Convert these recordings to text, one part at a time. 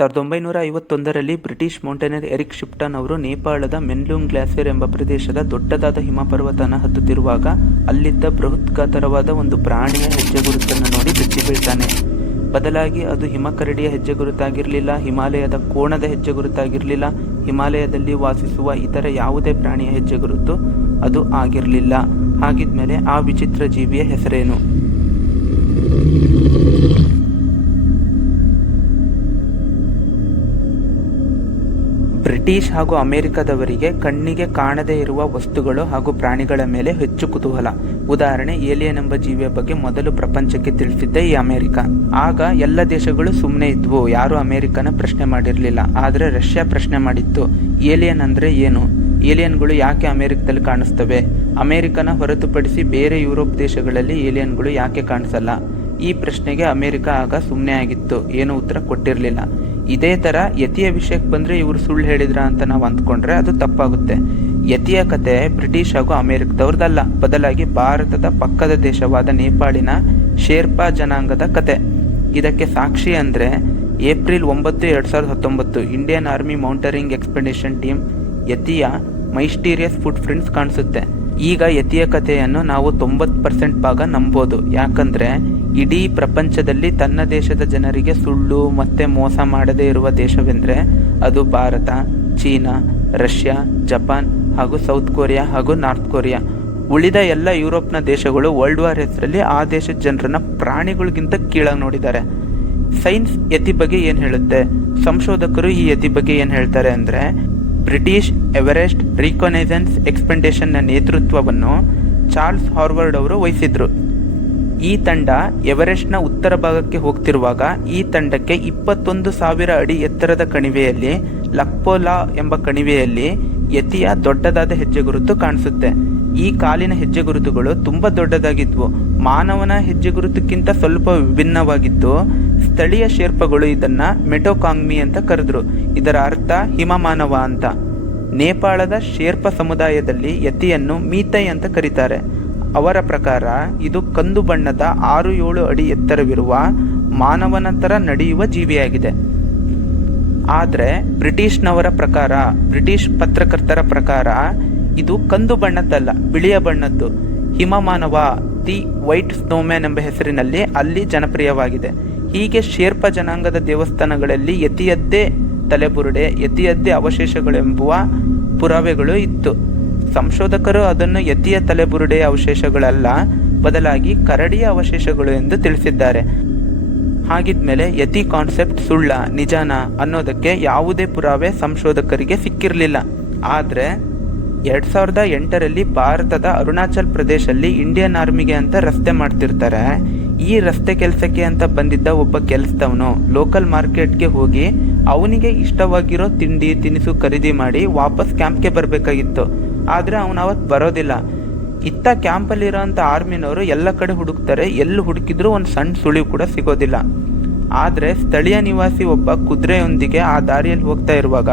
1951ರಲ್ಲಿ British mountaineer Eric ಶಿಪ್ಟನ್ ಅವರು ನೇಪಾಳದ ಮೆನ್ಲುಂಗ್ ಗ್ಲಾಸಿಯರ್ ಎಂಬ ಪ್ರದೇಶದ ದೊಡ್ಡದಾದ ಹಿಮಪರ್ವತನ ಹತ್ತುತ್ತಿರುವಾಗ ಅಲ್ಲಿದ್ದ ಬೃಹತ್ಗಾತ್ರವಾದ ಒಂದು ಪ್ರಾಣಿಯ ಹೆಜ್ಜೆಗುರುತನ್ನು ನೋಡಿ ಬೆಚ್ಚಿ ಬೀಳ್ತಾನೆ. ಬದಲಾಗಿ ಅದು ಹಿಮಕರಡಿಯ ಹೆಜ್ಜೆಗುರುತಾಗಿರಲಿಲ್ಲ, ಹಿಮಾಲಯದ ಕೋಣದ ಹೆಜ್ಜೆಗುರುತಾಗಿರಲಿಲ್ಲ, ಹಿಮಾಲಯದಲ್ಲಿ ವಾಸಿಸುವ ಇತರ ಯಾವುದೇ ಪ್ರಾಣಿಯ ಹೆಜ್ಜೆಗುರುತು ಅದು ಆಗಿರಲಿಲ್ಲ. ಹಾಗಿದ್ಮೇಲೆ ಆ ವಿಚಿತ್ರ ಜೀವಿಯ ಹೆಸರೇನು? ಬ್ರಿಟಿಷ್ ಹಾಗೂ ಅಮೆರಿಕದವರಿಗೆ ಕಣ್ಣಿಗೆ ಕಾಣದೇ ಇರುವ ವಸ್ತುಗಳು ಹಾಗೂ ಪ್ರಾಣಿಗಳ ಮೇಲೆ ಹೆಚ್ಚು ಕುತೂಹಲ. ಉದಾಹರಣೆ, ಏಲಿಯನ್ ಎಂಬ ಜೀವಿಯ ಬಗ್ಗೆ ಮೊದಲು ಪ್ರಪಂಚಕ್ಕೆ ತಿಳಿಸಿದ್ದೇ ಈ ಅಮೆರಿಕ. ಆಗ ಎಲ್ಲ ದೇಶಗಳು ಸುಮ್ಮನೆ ಇದ್ವು, ಯಾರು ಅಮೆರಿಕನ ಪ್ರಶ್ನೆ ಮಾಡಿರಲಿಲ್ಲ. ಆದರೆ ರಷ್ಯಾ ಪ್ರಶ್ನೆ ಮಾಡಿತ್ತು, ಏಲಿಯನ್ ಅಂದ್ರೆ ಏನು? ಏಲಿಯನ್ಗಳು ಯಾಕೆ ಅಮೆರಿಕದಲ್ಲಿ ಕಾಣಿಸ್ತವೆ? ಅಮೆರಿಕನ ಹೊರತುಪಡಿಸಿ ಬೇರೆ ಯುರೋಪ್ ದೇಶಗಳಲ್ಲಿ ಏಲಿಯನ್ಗಳು ಯಾಕೆ ಕಾಣಿಸಲ್ಲ? ಈ ಪ್ರಶ್ನೆಗೆ ಅಮೆರಿಕ ಆಗ ಸುಮ್ಮನೆ ಆಗಿತ್ತು, ಏನೂ ಉತ್ತರ ಕೊಟ್ಟಿರಲಿಲ್ಲ. ಇದೇ ಥರ ಯತಿಯ ವಿಷಯಕ್ಕೆ ಬಂದರೆ ಇವರು ಸುಳ್ಳು ಹೇಳಿದ್ರ ಅಂತ ನಾವು ಅಂದ್ಕೊಂಡ್ರೆ ಅದು ತಪ್ಪಾಗುತ್ತೆ. ಯತಿಯ ಕತೆ ಬ್ರಿಟಿಷ್ ಹಾಗೂ ಅಮೆರಿಕದವ್ರದ್ದಲ್ಲ, ಬದಲಾಗಿ ಭಾರತದ ಪಕ್ಕದ ದೇಶವಾದ ನೇಪಾಳಿನ ಶೇರ್ಪಾ ಜನಾಂಗದ ಕತೆ. ಇದಕ್ಕೆ ಸಾಕ್ಷಿ ಅಂದರೆ April 9, 2019 Indian army mountaineering expedition team ಯತಿಯ ಮೈಸ್ಟೀರಿಯಸ್ ಫುಟ್ ಪ್ರಿಂಟ್ಸ್ ಕಾಣಿಸುತ್ತೆ. ಈಗ ಯತಿಯ ಕಥೆಯನ್ನು ನಾವು 90% ಭಾಗ ನಂಬೋದು. ಯಾಕಂದರೆ ಇಡೀ ಪ್ರಪಂಚದಲ್ಲಿ ತನ್ನ ದೇಶದ ಜನರಿಗೆ ಸುಳ್ಳು ಮತ್ತೆ ಮೋಸ ಮಾಡದೇ ಇರುವ ದೇಶವೆಂದರೆ ಅದು ಭಾರತ, ಚೀನಾ, ರಷ್ಯಾ, ಜಪಾನ್ ಹಾಗೂ ಸೌತ್ ಕೊರಿಯಾ ಹಾಗೂ ನಾರ್ತ್ ಕೊರಿಯಾ. ಉಳಿದ ಎಲ್ಲ ಯುರೋಪ್ನ ದೇಶಗಳು ವರ್ಲ್ಡ್ ವಾರ್ ಹೆಸರಲ್ಲಿ ಆ ದೇಶದ ಜನರನ್ನ ಪ್ರಾಣಿಗಳಿಗಿಂತ ಕೀಳಾಗಿ ನೋಡಿದ್ದಾರೆ. ಸೈನ್ಸ್ ಯತಿ ಬಗ್ಗೆ ಏನು ಹೇಳುತ್ತೆ? ಸಂಶೋಧಕರು ಈ ಯತಿ ಬಗ್ಗೆ ಏನು ಹೇಳ್ತಾರೆ ಅಂದರೆ, ಬ್ರಿಟಿಷ್ ಎವರೆಸ್ಟ್ ರಿಕೊನೈಸೆನ್ಸ್ ಎಕ್ಸ್ಪೆಡಿಷನ್ನ ನೇತೃತ್ವವನ್ನು ಚಾರ್ಲ್ಸ್ ಹಾರ್ವರ್ಡ್ ಅವರು ವಹಿಸಿದ್ರು. ಈ ತಂಡ ಎವರೆಸ್ಟ್ನ ಉತ್ತರ ಭಾಗಕ್ಕೆ ಹೋಗ್ತಿರುವಾಗ ಈ ತಂಡಕ್ಕೆ 21,000 ಅಡಿ ಎತ್ತರದ ಕಣಿವೆಯಲ್ಲಿ ಲಕ್ಪೋಲಾ ಎಂಬ ಕಣಿವೆಯಲ್ಲಿ ಯತಿಯ ದೊಡ್ಡದಾದ ಹೆಜ್ಜೆಗುರುತು ಕಾಣಿಸುತ್ತೆ. ಈ ಕಾಲಿನ ಹೆಜ್ಜೆಗುರುತುಗಳು ತುಂಬ ದೊಡ್ಡದಾಗಿದ್ವು. ಮಾನವನ ಹೆಜ್ಜೆಗುರುತಕ್ಕಿಂತ ಸ್ವಲ್ಪ ವಿಭಿನ್ನವಾಗಿದ್ದು, ಸ್ಥಳೀಯ ಶೇರ್ಪಗಳು ಇದನ್ನ ಮೆಟೋಕಾಂಗ್ಮಿ ಅಂತ ಕರೆದ್ರು. ಇದರ ಅರ್ಥ ಹಿಮಮಾನವ ಅಂತ. ನೇಪಾಳದ ಶೇರ್ಪ ಸಮುದಾಯದಲ್ಲಿ ಯತಿಯನ್ನು ಮೀತೈ ಅಂತ ಕರೀತಾರೆ. ಅವರ ಪ್ರಕಾರ ಇದು ಕಂದು ಬಣ್ಣದ 6-7 ಅಡಿ ಎತ್ತರವಿರುವ ಮಾನವನ ಥರ ನಡೆಯುವ ಜೀವಿಯಾಗಿದೆ. ಆದರೆ ಬ್ರಿಟಿಷ್ ಪತ್ರಕರ್ತರ ಪ್ರಕಾರ ಇದು ಕಂದು ಬಣ್ಣದ್ದಲ್ಲ, ಬಿಳಿಯ ಬಣ್ಣದ್ದು. ಹಿಮಮಾನವ ದಿ ವೈಟ್ ಸ್ನೋಮ್ಯಾನ್ ಎಂಬ ಹೆಸರಿನಲ್ಲಿ ಅಲ್ಲಿ ಜನಪ್ರಿಯವಾಗಿದೆ. ಹೀಗೆ ಶೇರ್ಪ ಜನಾಂಗದ ದೇವಸ್ಥಾನಗಳಲ್ಲಿ ಯತಿಯದ್ದೇ ತಲೆಬುರುಡೆ, ಯತಿಯದ್ದೇ ಅವಶೇಷಗಳೆಂಬುವ ಪುರಾವೆಗಳು ಇತ್ತು. ಸಂಶೋಧಕರು ಅದನ್ನು ಯತಿಯ ತಲೆಬುರುಡೆಯ ಅವಶೇಷಗಳಲ್ಲ, ಬದಲಾಗಿ ಕರಡಿಯ ಅವಶೇಷಗಳು ಎಂದು ತಿಳಿಸಿದ್ದಾರೆ. ಹಾಗಿದ್ಮೇಲೆ ಯತಿ ಕಾನ್ಸೆಪ್ಟ್ ಸುಳ್ಳ ನಿಜಾನ ಅನ್ನೋದಕ್ಕೆ ಯಾವುದೇ ಪುರಾವೆ ಸಂಶೋಧಕರಿಗೆ ಸಿಕ್ಕಿರಲಿಲ್ಲ. ಆದರೆ 2008ರಲ್ಲಿ ಭಾರತದ ಅರುಣಾಚಲ್ ಪ್ರದೇಶಲ್ಲಿ ಇಂಡಿಯನ್ ಆರ್ಮಿಗೆ ಅಂತ ರಸ್ತೆ ಮಾಡ್ತಿರ್ತಾರೆ. ಈ ರಸ್ತೆ ಕೆಲಸಕ್ಕೆ ಅಂತ ಬಂದಿದ್ದ ಒಬ್ಬ ಕೆಲಸದವನು ಲೋಕಲ್ ಮಾರ್ಕೆಟ್ಗೆ ಹೋಗಿ ಅವನಿಗೆ ಇಷ್ಟವಾಗಿರೋ ತಿಂಡಿ ತಿನಿಸು ಖರೀದಿ ಮಾಡಿ ವಾಪಸ್ ಕ್ಯಾಂಪ್ಗೆ ಬರಬೇಕಾಗಿತ್ತು. ಆದರೆ ಅವನು ಅವತ್ತು ಬರೋದಿಲ್ಲ. ಇತ್ತ ಕ್ಯಾಂಪಲ್ಲಿರೋಂಥ ಆರ್ಮಿನವರು ಎಲ್ಲ ಕಡೆ ಹುಡುಕ್ತಾರೆ, ಎಲ್ಲಿ ಹುಡುಕಿದ್ರೂ ಒಂದು ಸಣ್ಣ ಸುಳಿವು ಕೂಡ ಸಿಗೋದಿಲ್ಲ. ಆದರೆ ಸ್ಥಳೀಯ ನಿವಾಸಿ ಒಬ್ಬ ಕುದುರೆಯೊಂದಿಗೆ ಆ ದಾರಿಯಲ್ಲಿ ಹೋಗ್ತಾ ಇರುವಾಗ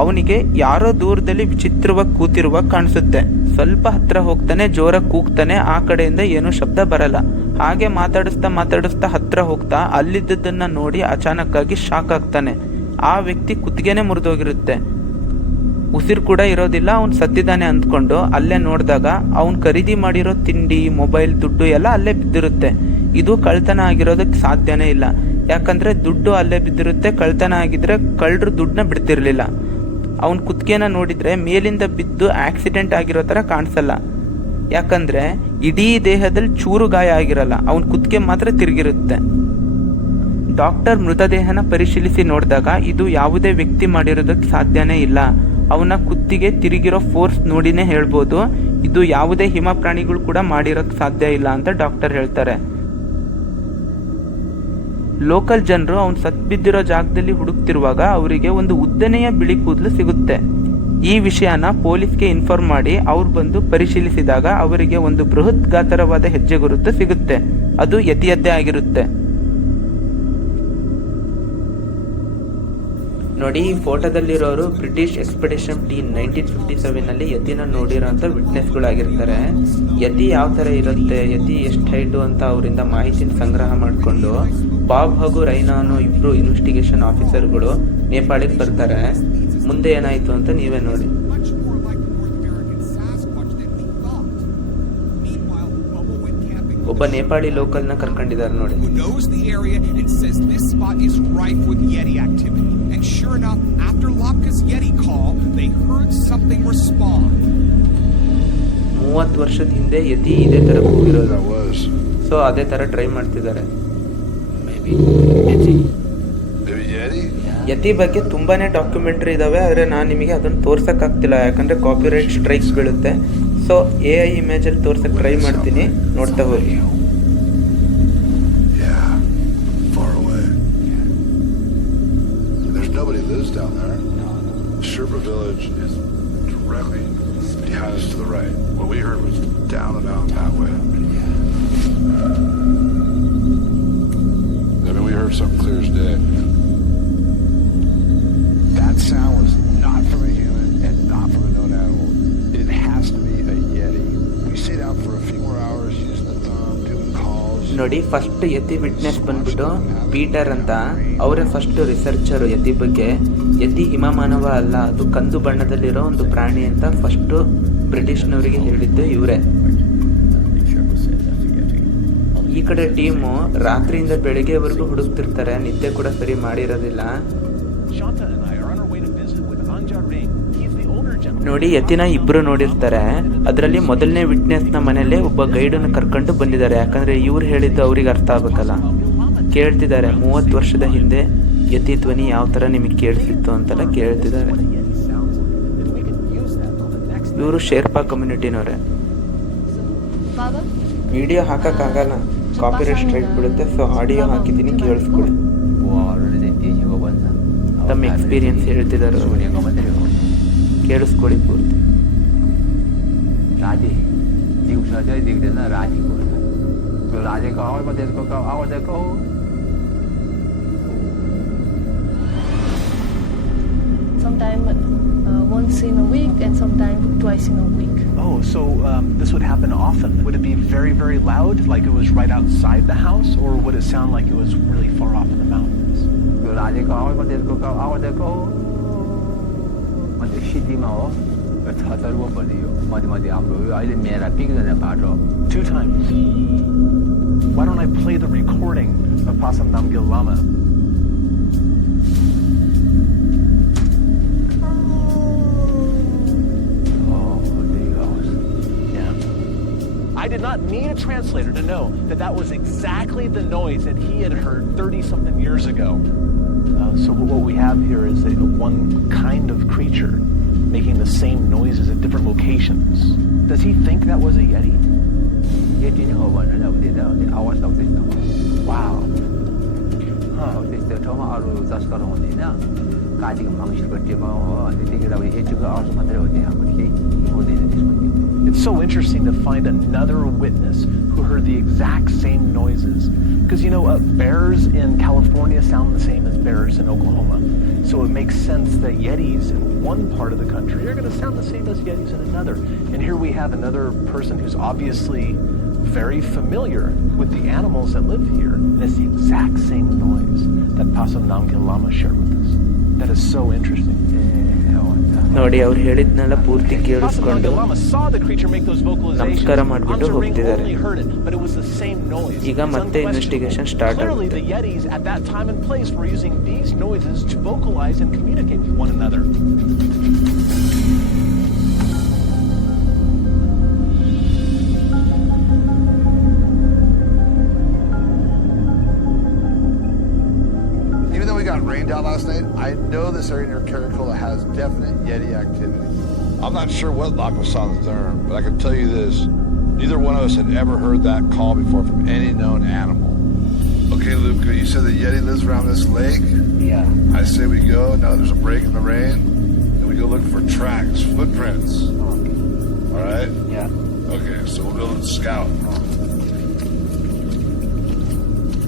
ಅವನಿಗೆ ಯಾರೋ ದೂರದಲ್ಲಿ ವಿಚಿತ್ರವಾಗಿ ಕೂತಿರುವಾಗ ಕಾಣಿಸುತ್ತೆ. ಸ್ವಲ್ಪ ಹತ್ರ ಹೋಗ್ತಾನೆ, ಜೋರಾಗಿ ಕೂಗ್ತಾನೆ. ಆ ಕಡೆಯಿಂದ ಏನೂ ಶಬ್ದ ಬರಲ್ಲ. ಹಾಗೆ ಮಾತಾಡಿಸ್ತಾ ಹತ್ರ ಹೋಗ್ತಾ ಅಲ್ಲಿದ್ದದನ್ನ ನೋಡಿ ಅಚಾನಕ್ಕಾಗಿ ಶಾಕ್ ಆಗ್ತಾನೆ. ಆ ವ್ಯಕ್ತಿ ಕುತ್ತಿಗೆನೇ ಮುರಿದೋಗಿರುತ್ತೆ, ಉಸಿರು ಕೂಡ ಇರೋದಿಲ್ಲ. ಅವ್ನು ಸತ್ತಿದ್ದಾನೆ ಅಂದ್ಕೊಂಡು ಅಲ್ಲೇ ನೋಡಿದಾಗ ಅವ್ನು ಖರೀದಿ ಮಾಡಿರೋ ತಿಂಡಿ, ಮೊಬೈಲ್, ದುಡ್ಡು ಎಲ್ಲ ಅಲ್ಲೇ ಬಿದ್ದಿರುತ್ತೆ. ಇದು ಕಳ್ತನ ಆಗಿರೋದಕ್ಕೆ ಸಾಧ್ಯನೇ ಇಲ್ಲ. ಯಾಕಂದ್ರೆ ದುಡ್ಡು ಅಲ್ಲೇ ಬಿದ್ದಿರುತ್ತೆ. ಕಳ್ತನ ಆಗಿದ್ರೆ ಕಳ್ಳರು ದುಡ್ಡನ್ನ ಬಿಡ್ತಿರ್ಲಿಲ್ಲ. ಅವನ ಕುತ್ತಿಗೆನ ನೋಡಿದ್ರೆ ಮೇಲಿಂದ ಬಿದ್ದು ಆಕ್ಸಿಡೆಂಟ್ ಆಗಿರೋ ಥರ ಕಾಣಿಸಲ್ಲ. ಯಾಕಂದ್ರೆ ಇಡೀ ದೇಹದಲ್ಲಿ ಚೂರು ಗಾಯ ಆಗಿರಲ್ಲ, ಅವನ ಕುತ್ತಿಗೆ ಮಾತ್ರ ತಿರುಗಿರುತ್ತೆ. ಡಾಕ್ಟರ್ ಮೃತದೇಹನ ಪರಿಶೀಲಿಸಿ ನೋಡಿದಾಗ ಇದು ಯಾವುದೇ ವ್ಯಕ್ತಿ ಮಾಡಿರೋದಕ್ಕೆ ಸಾಧ್ಯನೇ ಇಲ್ಲ. ಅವನ ಕುತ್ತಿಗೆ ತಿರುಗಿರೋ ಫೋರ್ಸ್ ನೋಡಿನೇ ಹೇಳ್ಬೋದು ಇದು ಯಾವುದೇ ಹಿಮ ಪ್ರಾಣಿಗಳು ಕೂಡ ಮಾಡಿರೋಕ್ಕೆ ಸಾಧ್ಯ ಇಲ್ಲ ಅಂತ ಡಾಕ್ಟರ್ ಹೇಳ್ತಾರೆ. ಲೋಕಲ್ ಜನರು ಅವನು ಸತ್ ಬಿದ್ದಿರೋ ಜಾಗದಲ್ಲಿ ಹುಡುಕ್ತಿರುವಾಗ ಅವರಿಗೆ ಒಂದು ಉದ್ದನೆಯ ಬಿಳಿ ಕೂದಲು ಸಿಗುತ್ತೆ. ಈ ವಿಷಯನ ಪೊಲೀಸ್ಗೆ ಇನ್ಫಾರ್ಮ್ ಮಾಡಿ ಅವ್ರು ಬಂದು ಪರಿಶೀಲಿಸಿದಾಗ ಅವರಿಗೆ ಒಂದು ಬೃಹತ್ ಗಾತ್ರವಾದ ಹೆಜ್ಜೆ ಗುರುತು ಸಿಗುತ್ತೆ. ಅದು ಯತಿಯದ್ದೇ ಆಗಿರುತ್ತೆ. ನೋಡಿ, ಈ ಫೋಟೋದಲ್ಲಿರೋರು ಬ್ರಿಟಿಷ್ ಎಕ್ಸ್ಪೆಡಿಷನ್ ಟೀಮ್ 1957 ಯತಿನ ನೋಡಿರೋಂಥ ವಿಟ್ನೆಸ್ಗಳಾಗಿರ್ತಾರೆ. ಯತಿ ಯಾವ ಥರ ಇರುತ್ತೆ, ಯತಿ ಎಷ್ಟು ಹೈಟು ಅಂತ ಅವರಿಂದ ಮಾಹಿತಿನ ಸಂಗ್ರಹ ಮಾಡಿಕೊಂಡು ಬಾಬ್ ಹಾಗೂ ರೈನಾ ಅನ್ನೋ ಇಬ್ಬರು ಇನ್ವೆಸ್ಟಿಗೇಷನ್ ಆಫೀಸರ್ಗಳು ನೇಪಾಳಿಗೆ ಬರ್ತಾರೆ. ಮುಂದೆ ಏನಾಯಿತು ಅಂತ ನೀವೇ ನೋಡಿ. ಒಬ್ಬ ನೇಪಾಳಿ ಲೋಕಲ್ನ ಕರ್ಕೊಂಡಿದ್ದಾರೆ ನೋಡಿ. 30 ವರ್ಷದ ಹಿಂದೆ ಯತಿ ಇದೇ ತರ ಕೂಗಿರೋದು. ಸೊ ಅದೇ ತರ ಟ್ರೈ ಮಾಡ್ತಿದ್ದಾರೆ. ಯತಿ ಬಗ್ಗೆ ತುಂಬಾನೇ ಡಾಕ್ಯುಮೆಂಟ್ರಿ ಇದಾವೆ, ಆದರೆ ನಾನು ನಿಮಗೆ ಅದನ್ನು ತೋರ್ಸಕ್ಕಾಗ್ತಿಲ್ಲ, ಯಾಕಂದ್ರೆ ಕಾಪಿರೈಟ್ ಸ್ಟ್ರೈಕ್ಸ್ ಬೀಳುತ್ತೆ. ಸೊ AI ಇಮೇಜಲ್ಲಿ ತೋರ್ಸಕ್ಕೆ ಟ್ರೈ ಮಾಡ್ತೀನಿ, ನೋಡ್ತಾ ಹೋಗಿ. Nobody lives down there. Sherpa village is directly behind us to the right. What we heard was down and out that way. I mean, we heard something clear as day. That sound was not from a human and not from a known animal. It has to be a Yeti. We stayed out for a few more hours using the thumb, doing calls. ನೋಡಿ, first ಯತಿ witness ಬಂದ್ಬಿಟ್ಟು Peter ಅಂತ. ಅವರೇ first ರಿಸರ್ಚರು ಯತಿ ಬಗ್ಗೆ. ಯತಿ ಹಿಮಮಾನವ ಅಲ್ಲ, ಅದು ಕಂದು ಬಣ್ಣದಲ್ಲಿರೋ ಒಂದು ಪ್ರಾಣಿ ಅಂತ ಫಸ್ಟ್ ಬ್ರಿಟಿಷ್ನವರಿಗೆ ಹೇಳಿದ್ದು ಇವರೇ. ಈ ಕಡೆ ಟೀಮು ರಾತ್ರಿಯಿಂದ ಬೆಳಿಗ್ಗೆವರೆಗೂ ಹುಡುಕ್ತಿರ್ತಾರೆ, ನಿದ್ದೆ ಕೂಡ ಸರಿ ಮಾಡಿರೋದಿಲ್ಲ. ನೋಡಿ, ಯತಿನ ಇಬ್ರು ನೋಡಿರ್ತಾರೆ. ಅದರಲ್ಲಿ ಮೊದಲನೇ ವಿಟ್ನೆಸ್ನ ಮನೆಯಲ್ಲೇ ಒಬ್ಬ ಗೈಡನ್ನು ಕರ್ಕೊಂಡು ಬಂದಿದ್ದಾರೆ, ಯಾಕಂದ್ರೆ ಇವ್ರು ಹೇಳಿದ್ದು ಅವ್ರಿಗೆ ಅರ್ಥ ಆಗ್ಬೇಕಲ್ಲ. ಕೇಳ್ತಿದ್ದಾರೆ 30 ವರ್ಷದ ಹಿಂದೆ ಯತಿ ಧ್ವನಿ ಯಾವ ಥರ ನಿಮಗೆ ಕೇಳಿಸಿತ್ತು ಅಂತೆಲ್ಲ ಕೇಳ್ತಿದ್ದಾರೆ. ಇವರು ಶೇರ್ಪಾ ಕಮ್ಯುನಿಟಿನವರೇ. ವಿಡಿಯೋ ಹಾಕಕ್ಕಾಗಲ್ಲ, ಕಾಪಿರೈಟ್ ಸ್ಟ್ರೈಕ್ ಬಿಡುತ್ತೆ. ಸೊ ಆಡಿಯೋ ಹಾಕಿದ್ದೀನಿ, ಕೇಳಿಸ್ಕೊಳ್ಳಿ. ತಮ್ಮ ಎಕ್ಸ್ಪೀರಿಯನ್ಸ್ ಹೇಳ್ತಿದ್ದಾರೆ, ಕೇಳಿಸ್ಕೊಳ್ಳಿ ಪೂರ್ತಿ. राजी दिवसा चाहिँ देख्दैन, राजीको त्यो राजेको आवाजमा त्यसको आवाज आएको. Sometime once in a week and sometime twice in a week. Oh, so this would happen often. Would it be very, very loud, like it was right outside the house, or would it sound like it was really far off in the mountains? त्यो राजेको आवाजमा त्यसको आवाज आएको. अन्त सिटीमा हो, छतरुवा बनियो मध्ये मध्ये हाम्रो अहिले मेरा पिक्दैन बाटो. 2 times. Why don't I play the recording of Pasam Namgyal Lama? I did not need a translator to know that that was exactly the noise that he had heard 30-something years ago. So what we have here is one kind of creature making the same noises at different locations. Does he think that was a Yeti? Wow. It's so interesting to find another witness who heard the exact same noises. Because, bears in California sound the same as bears in Oklahoma. So it makes sense that Yetis in one part of the country are going to sound the same as Yetis in another. And here we have another person who's obviously very familiar with the animals that live here. And it's the exact same noise that Pasam Namgyal Lama shared with us. That is so interesting. ನೋಡಿ, ಅವ್ರು ಹೇಳಿದ್ನೆಲ್ಲ ಪೂರ್ತಿ ಕೇಳಿಸ್ಕೊಂಡು ನಮಸ್ಕಾರ ಮಾಡಿಬಿಟ್ಟು ಹೋಗ್ತಿದ್ದಾರೆ. ಈಗ ಮತ್ತೆ investigation start ಆಗುತ್ತೆ. Got rained out last night. I know this area near Caracola has definite Yeti activity. I'm not sure what Lachlan saw in the therm, but I can tell you this: neither one of us had ever heard that call before from any known animal. Okay, Luca, you said the Yeti lives around this lake. Yeah. I say we go. Now there's a break in the rain, and we go look for tracks, footprints. Okay. All right. Yeah. Okay, so we'll go and scout.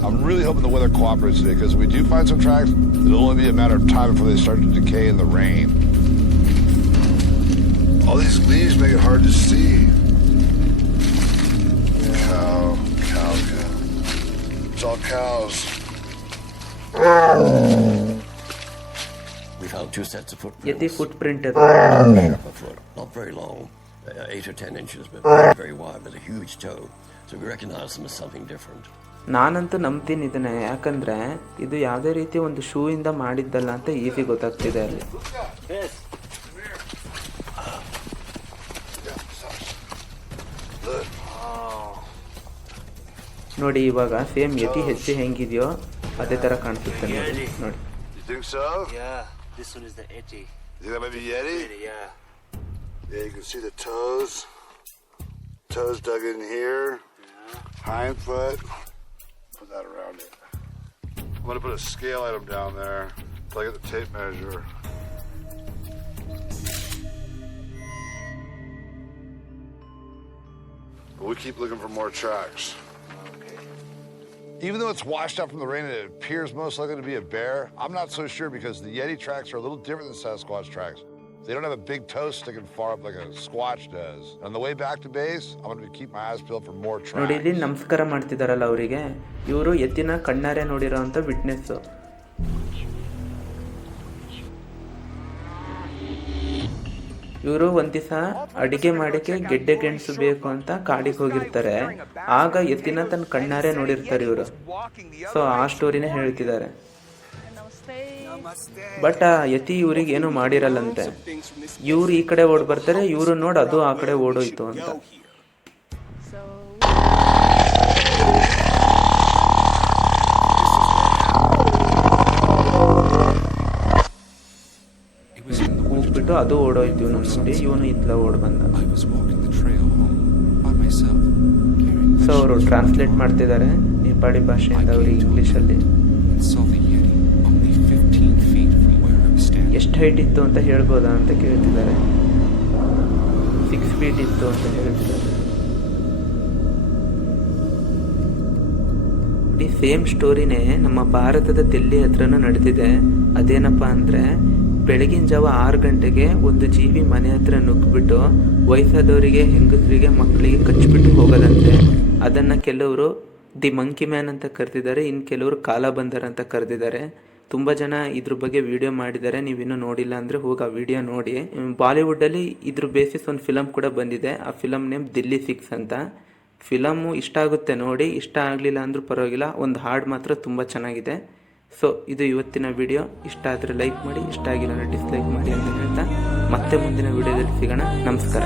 I'm really hoping the weather cooperates today, because if we do find some tracks, it'll only be a matter of time before they start to decay in the rain. All these leaves make it hard to see. Cow. It's all cows. We found 2 sets of footprints. Yeti footprint ಅದು. Up a foot, not very long, 8 or 10 inches, but very, very wide, with a huge toe. So we recognize them as something different. ನಾನಂತೂ ನಂಬ್ತೀನಿ ಇದನ್ನ, ಯಾಕಂದ್ರೆ ಇದು ಯಾವುದೇ ರೀತಿ ಒಂದು shoe ಇಂದ ಮಾಡಿದ್ದಲ್ಲ ಅಂತ ಈಸಿ ಗೊತ್ತಾಗ್ತಿದೆ ಅಲ್ಲಿ. ನೋಡಿ ಇವಾಗ ಸೇಮ್ ಯತಿ ಹೆಜ್ಜೆ ಹೆಂಗಿದೆಯೋ ಅದೇ ತರ ಕಾಣಿಸುತ್ತೆ ನೋಡಿ. ನೋಡಿ You think so? Yeah, this one is the Yeti. You think that might be Yeti? Yeah. Yeah, you can see the toes. Toes dug in here. Yeah. Hind foot. Put that around it. I'm gonna put a scale item down there till I get the tape measure. But we keep looking for more tracks. Even though it's washed out from the rain and it appears most likely to be a bear, I'm not so sure, because the Yeti tracks are a little different than Sasquatch tracks. They don't have a big toe sticking far up like a Squatch does. On the way back to base, I'm going to keep my eyes peeled for more tracks. ನೋಡಿ ಇಲ್ಲಿ ನಮಸ್ಕಾರ ಮಾಡ್ತಿದಾರಲ್ಲ ಅವರಿಗೆ, ಇವರು ಎತ್ತಿನ ಕಣ್ಣಾರೆ ನೋಡಿರೋ ಅಂತ witness. ಇವರು ಒಂದ್ ದಿವಸ ಅಡಿಗೆ ಮಾಡಕ್ಕೆ ಗೆಡ್ಡೆ ಗೆಣಸು ಬೇಕು ಅಂತ ಕಾಡಿಗೆ ಹೋಗಿರ್ತಾರೆ. ಆಗ ಎತ್ತಿನ ತನ್ನ ಕಣ್ಣಾರೆ ನೋಡಿರ್ತಾರೆ ಇವರು. ಸೊ ಆ ಸ್ಟೋರಿನೇ ಹೇಳ್ತಿದ್ದಾರೆ. ಬಟ್ ಆ ಯತಿ ಇವ್ರಿಗೆ ಏನು ಮಾಡಿರಲ್ಲಂತೆ. ಇವ್ರು ಈ ಕಡೆ ಓಡ್ ಬರ್ತಾರೆ, ಇವ್ರು ನೋಡ್ ಅದು ಆ ಕಡೆ ಓಡೋಯ್ತು ಅಂತ. ಹೋಗ್ಬಿಟ್ಟು ಅದು ಓಡೋಯ್ತು ಇವನು ನೋಡಿ, ಇವನು ಇತ್ಲ ಓಡ್ ಬಂದ. ಸೊ ಅವರು ಟ್ರಾನ್ಸ್ಲೇಟ್ ಮಾಡ್ತಿದ್ದಾರೆ ನೇಪಾಳಿ ಭಾಷೆಯಿಂದ ಅವ್ರಿಗೆ ಇಂಗ್ಲಿಷಲ್ಲಿ. ಎಷ್ಟು ಹೈಟ್ ಇತ್ತು ಅಂತ ಹೇಳ್ಬೋದಾ ಅಂತ ಕೇಳ್ತಿದ್ದಾರೆ. 6 feet ಇತ್ತು ಅಂತ ಹೇಳ್ತಿದ್ದಾರೆ. ಈ ಸೇಮ್ ಸ್ಟೋರಿನೇ ನಮ್ಮ ಭಾರತದ ದಿಲ್ಲಿ ಹತ್ರನೂ ನಡೆದಿದೆ. ಅದೇನಪ್ಪ ಅಂದರೆ, ಬೆಳಗಿನ ಜಾವ 6 ಗಂಟೆಗೆ ಒಂದು ಜೀವಿ ಮನೆ ಹತ್ರ ನುಗ್ಗಿಬಿಟ್ಟು ವಯಸ್ಸಾದವರಿಗೆ, ಹೆಂಗಸರಿಗೆ, ಮಕ್ಕಳಿಗೆ ಕಚ್ಚಿಬಿಟ್ಟು ಹೋಗೋದಂತೆ. ಅದನ್ನು ಕೆಲವರು ದಿ ಮಂಕಿ ಮ್ಯಾನ್ ಅಂತ ಕರೆದಿದ್ದಾರೆ, ಇನ್ನು ಕೆಲವರು ಕಾಲಬಂದರ್ ಅಂತ ಕರೆದಿದ್ದಾರೆ. ತುಂಬ ಜನ ಇದ್ರ ಬಗ್ಗೆ ವಿಡಿಯೋ ಮಾಡಿದ್ದಾರೆ, ನೀವಿನ್ನೂ ನೋಡಿಲ್ಲ ಅಂದರೆ ಹೋಗಿ ಆ ವಿಡಿಯೋ ನೋಡಿ. ಬಾಲಿವುಡ್ಡಲ್ಲಿ ಇದ್ರ ಬೇಸಿಸ್ ಒಂದು ಫಿಲಮ್ ಕೂಡ ಬಂದಿದೆ. ಆ ಫಿಲಮ್ ನೇಮ್ ದಿಲ್ಲಿ 6 ಅಂತ. ಫಿಲಮ್ಮು ಇಷ್ಟ ಆಗುತ್ತೆ ನೋಡಿ, ಇಷ್ಟ ಆಗಲಿಲ್ಲ ಅಂದರೂ ಪರವಾಗಿಲ್ಲ, ಒಂದು ಹಾಡು ಮಾತ್ರ ತುಂಬ ಚೆನ್ನಾಗಿದೆ. ಸೊ ಇದು ಇವತ್ತಿನ ವಿಡಿಯೋ. ಇಷ್ಟ ಆದರೆ ಲೈಕ್ ಮಾಡಿ, ಇಷ್ಟ ಆಗಿಲ್ಲ ಡಿಸ್ಲೈಕ್ ಮಾಡಿ ಅಂತ ಹೇಳ್ತಾ ಮತ್ತೆ ಮುಂದಿನ ವಿಡಿಯೋದಲ್ಲಿ ಸಿಗೋಣ. ನಮಸ್ಕಾರ.